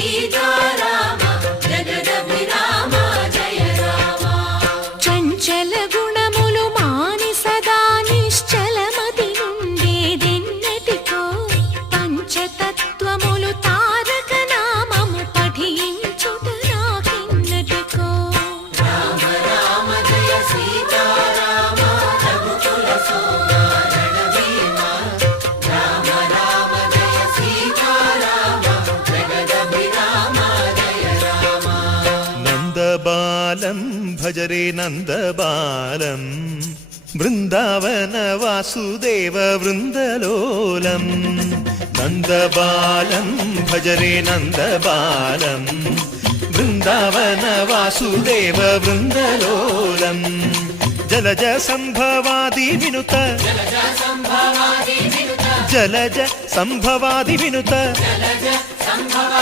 సీతారామ జగదభిరామ జయ రామ. చంచల గుణములు మాని సదా నిశ్చలమతి నుండేదెన్నటికో పంచతత్వములు తారక నామము పఠించుట నాకెన్నటికో. రామ రామ జయ సీతారామ రఘుకుల సోమ రణభీమ. రామ రామ జయ సీతారామ జగదభిరామ జయ రామ. నందబాలం భజరే నందబాలం బృందావన వాసుదేవ వృందలోలం. నందబాలం భజరే నందబాలం బృందావన వాసుదేవ వృందలోలం. జలజ సంభవాది వినుత జలజ సంభవాది వినుత జలజ సంభవాది వినుత జలజ సంభవ